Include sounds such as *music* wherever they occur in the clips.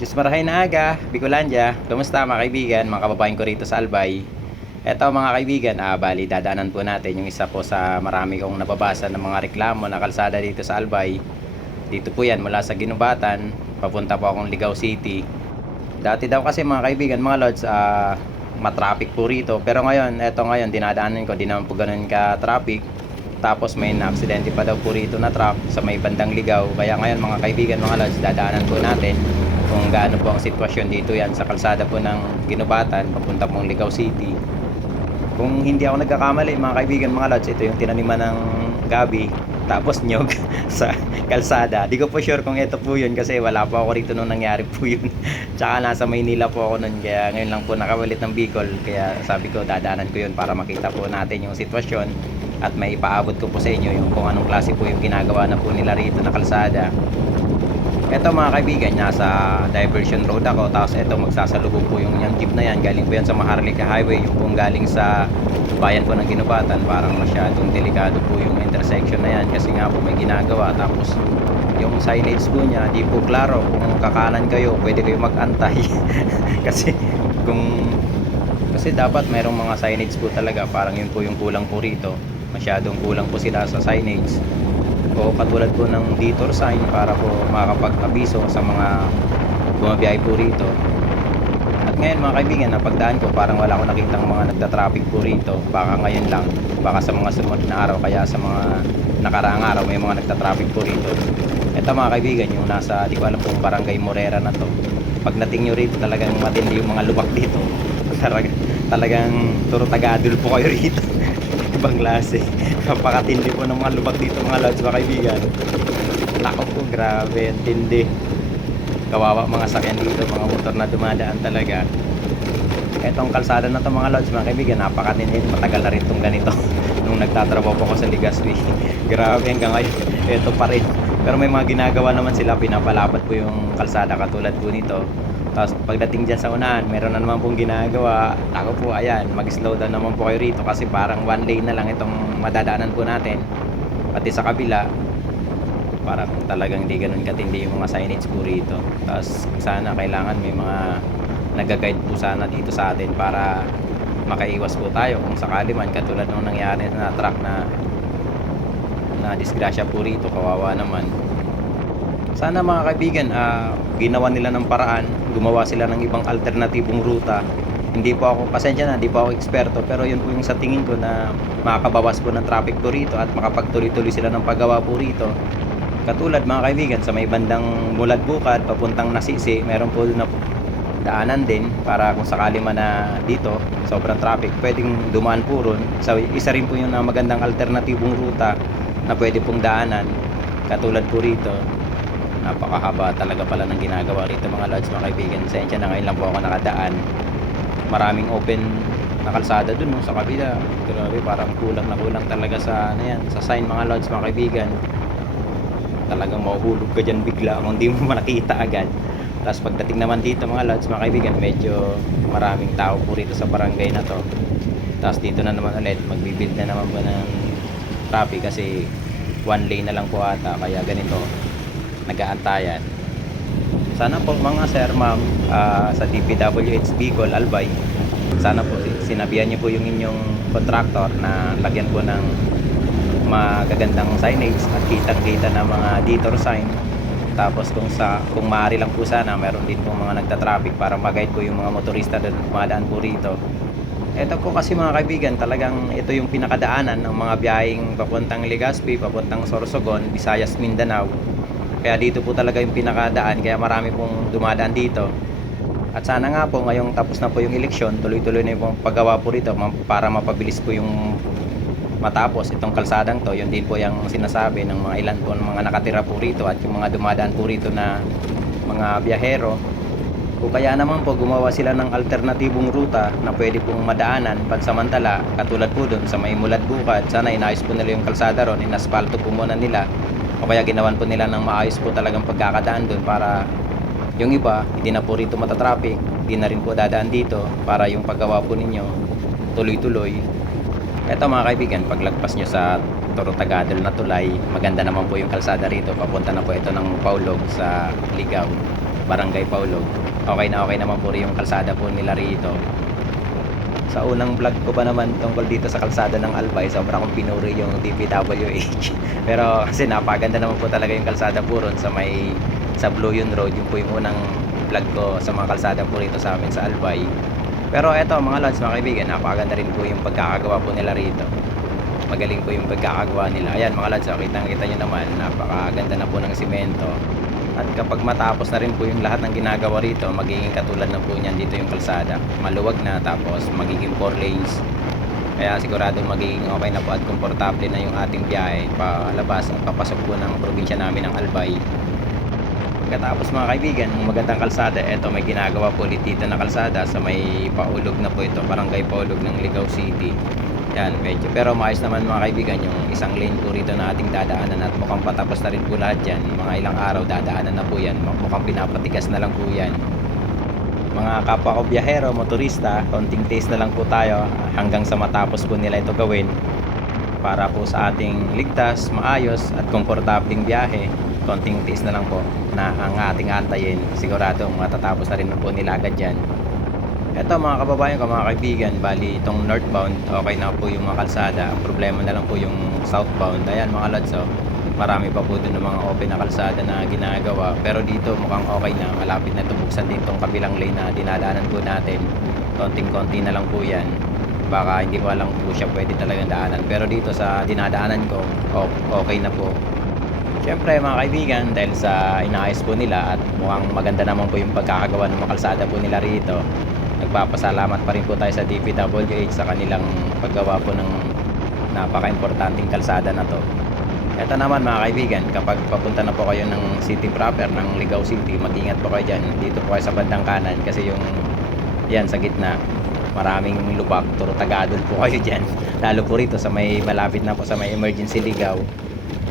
Diyos marahay na aga, Bicolandia. Kumusta mga kaibigan, mga kababayan ko rito sa Albay. Eto mga kaibigan, ah, bali dadaanan po natin yung isa po sa marami kong nababasa ng mga reklamo na kalsada dito sa Albay. Dito po yan mula sa Ginubatan, papunta po akong Ligaw City. Dati daw kasi mga kaibigan, mga lods, ah, matraffic po rito. Pero ngayon, eto ngayon, dinadaanan ko, di naman po ganun ka-traffic. Tapos may na-aksidente pa daw po rito na truck sa may bandang ligaw. Kaya ngayon mga kaibigan, mga lods, dadaanan po natin kung gaano po ang sitwasyon dito yan sa kalsada po ng Ginubatan, papunta pong Ligaw City. Kung hindi ako nagkakamali mga kaibigan, mga lods, ito yung tinaniman ng gabi tapos nyog *laughs* sa kalsada. Di ko po sure kung ito po yun kasi wala po ako rito nung nangyari po yun. *laughs* Tsaka nasa Maynila po ako nun kaya ngayon lang po nakawalit ng Bicol kaya sabi ko dadaanan ko yun para makita po natin yung sitwasyon at may ipaabot ko po sa inyo yung kung anong klase po yung ginagawa na po nila rito na kalsada. Ito mga kaibigan, nasa diversion road ako tapos ito magsasalubong po yung yung jeep na yan. Galing po yan sa Maharlika Highway yung pong galing sa bayan po ng Ginubatan. Parang masyadong delikado po yung intersection na yan kasi nga po may ginagawa. Tapos yung signage po niya di po klaro kung kakanan kayo pwede kayo magantay. *laughs* Kasi kung kasi dapat mayroong mga signage po talaga. Parang yun po yung kulang po rito. Masyadong kulang po sila sa signage o katulad po ng detour sign para po makakapag-abiso sa mga bumabiyahe po rito. At ngayon mga kaibigan napagdaan ko parang wala akong nakitang mga nagta-traffic po rito. Baka ngayon lang baka sa mga sumunod na araw kaya sa mga nakaraang araw may mga nagta-traffic po rito. Ito mga kaibigan yung nasa di ko alam kung barangay Morera na to. Pag nating nyo rito talagang matindi yung mga lubak dito. *laughs* Talaga, talagang turo tagadol po kayo rito ibang klase. *laughs* Napakatindi po ng mga lubak dito mga lods mga kaibigan. Nako po grabe tindi. Kawawa mga sakyan dito mga motor na dumadaan talaga. Etong kalsada na to mga lods mga kaibigan napakatindi matagal na rin tong ganito. *laughs* Nung nagtatrabaho po ako sa Ligaspi *laughs* grabe hanggang ngayon eto pa rin. Pero may mga ginagawa naman sila. Pinapalapat po yung kalsada katulad po nito tapos pagdating dyan sa unahan, meron na naman pong ginagawa. Ako po, ayan, mag-slow down naman po kayo rito kasi parang one lane na lang itong madadaanan po natin. Pati sa kabila, parang talagang di ganun katindi yung mga signage po rito. Tapos sana kailangan may mga nag-guide po sana dito sa atin para makaiwas po tayo kung sakali man katulad nung nangyari na truck na na disgrasya po rito, kawawa naman sana mga kaibigan ah, ginawa nila ng paraan gumawa sila ng ibang alternatibong ruta. Hindi po ako pasensya na hindi po ako eksperto pero yun po yung sa tingin ko na makakabawas po ng traffic po rito at makapagtuloy-tuloy sila ng paggawa po rito. Katulad mga kaibigan sa may bandang Mulad Bukad papuntang Nasisi meron po na daanan din para kung sakali man na dito sobrang traffic pwedeng dumaan po ron. So isa rin po yung magandang alternatibong ruta na pwede pong daanan katulad po rito napakahaba talaga pala ng ginagawa rito mga lods mga kaibigan. Sensya na ngayon lang po ako nakadaan. Maraming open na kalsada dun no, sa kabila. Grabe parang kulang na kulang talaga sa ano yan sa sign mga lods mga kaibigan. Talagang mahuhulog ka dyan bigla kung hindi mo *laughs* makita agad. Tapos pagdating naman dito mga lods mga kaibigan medyo maraming tao po rito sa barangay na to. Tapos dito na naman ulit magbibuild na naman po ng traffic kasi one lane na lang po ata kaya ganito nag-aantayan. Sana po mga sir, ma'am, ah, sa DPWH Bicol, Albay, sana po sinabihan niyo po yung inyong contractor na lagyan po ng magagandang signage at kitang-kita na mga detour sign. Tapos kung sa kung maaari lang po sana, meron din po mga nagta-traffic para mag-guide po yung mga motorista na dumadaan po rito. Ito po kasi mga kaibigan, talagang ito yung pinakadaanan ng mga biyaheng papuntang Legazpi, papuntang Sorsogon, Visayas, Mindanao. Kaya dito po talaga yung pinakadaan, kaya marami pong dumadaan dito. At sana nga po, ngayong tapos na po yung eleksyon, tuloy-tuloy na yung paggawa po rito para mapabilis po yung matapos itong kalsadang to. Yun din po yung sinasabi ng mga ilan po ng mga nakatira po rito at yung mga dumadaan po rito na mga biyahero. O kaya naman po gumawa sila ng alternatibong ruta na pwede pong madaanan pansamantala katulad po doon sa may mulad bukad. Sana inayos po nila yung kalsada ron, inaspalto po muna nila o kaya ginawan po nila ng maayos po talagang pagkakadaan doon para yung iba hindi na po rito matatraffic hindi na rin po dadaan dito para yung paggawa po ninyo tuloy-tuloy eto mga kaibigan paglagpas nyo sa Toro Tagadol na tulay maganda naman po yung kalsada rito papunta na po ito ng Paulog sa Ligaw Barangay Paulog. Okay na okay naman po rin yung kalsada po nila rito. Sa unang vlog ko pa naman tungkol dito sa kalsada ng Albay, sobra kong pinuri yung DPWH. *laughs* Pero kasi napaganda naman po talaga yung kalsada po ron sa may sa Blue Yun Road, yung po yung unang vlog ko sa mga kalsada po rito sa amin sa Albay. Pero eto mga lods, mga kaibigan, napakaganda rin po yung pagkakagawa po nila rito. Magaling po yung pagkakagawa nila. Ayan mga lods, oh, kitang-kita nyo naman, napakaganda na po ng simento. At kapag matapos na rin po yung lahat ng ginagawa rito, magiging katulad na po niyan dito yung kalsada. Maluwag na tapos magiging 4 lanes. Kaya sigurado magiging okay na po at komportable na yung ating biyahe palabas at papasok po ng probinsya namin ng Albay. Pagkatapos mga kaibigan, ng magandang kalsada, eto may ginagawa po ulit dito na kalsada sa may paulog na po ito, barangay paulog ng Ligaw City. Yan, medyo. Pero maayos naman mga kaibigan yung isang lane po rito na ating dadaanan at mukhang patapos na rin po lahat yan. Mga ilang araw dadaanan na po yan. Mukhang pinapatigas na lang po yan. Mga kapwa ko biyahero, motorista, konting taste na lang po tayo hanggang sa matapos po nila ito gawin para po sa ating ligtas, maayos at komportabling biyahe. Konting taste na lang po na ang ating antayin. Siguradong matatapos na rin po nila agad yan. Ito mga kababayan ko, mga kaibigan, bali itong northbound, okay na po yung mga kalsada. Ang problema na lang po yung southbound. Ayan mga lods, oh. marami pa po doon ng mga open na kalsada na ginagawa. Pero dito mukhang okay na, malapit na tubuksan din itong kabilang lane na dinadaanan po natin. Konting-konti na lang po yan. Baka hindi pa lang po siya pwede talagang daanan. Pero dito sa dinadaanan ko, okay na po. Siyempre mga kaibigan, dahil sa inaayos po nila at mukhang maganda naman po yung pagkakagawa ng mga kalsada po nila rito, nagpapasalamat pa rin po tayo sa DPWH sa kanilang paggawa po ng napaka-importanting kalsada na to. Ito naman mga kaibigan, kapag papunta na po kayo ng city proper ng Ligaw City, mag-ingat po kayo dyan. Dito po kayo sa bandang kanan kasi yung yan sa gitna, maraming lubak, turo tagadol po kayo dyan. *laughs* Lalo po rito sa may malapit na po sa may emergency ligaw.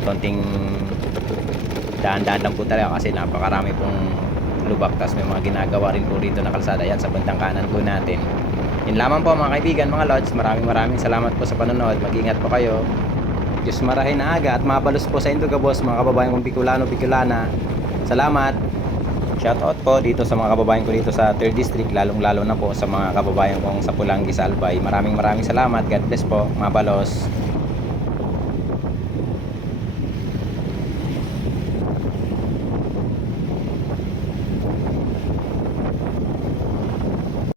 Konting daan-daan lang po talaga kasi napakarami pong lubak tapos may mga ginagawa rin po rito na kalsada. Yan sa bandang kanan po natin. Yun lamang po mga kaibigan mga lods. Maraming maraming salamat po sa panonood. Mag-ingat po kayo. Diyos marahin na aga at mabalos po sa Induga Boss mga kababayan kong Bicolano Bicolana. Salamat. Shoutout po dito sa mga kababayan ko dito sa 3rd District lalong lalo na po sa mga kababayan kong sa Pulangi sa Albay maraming maraming salamat. God bless po mabalos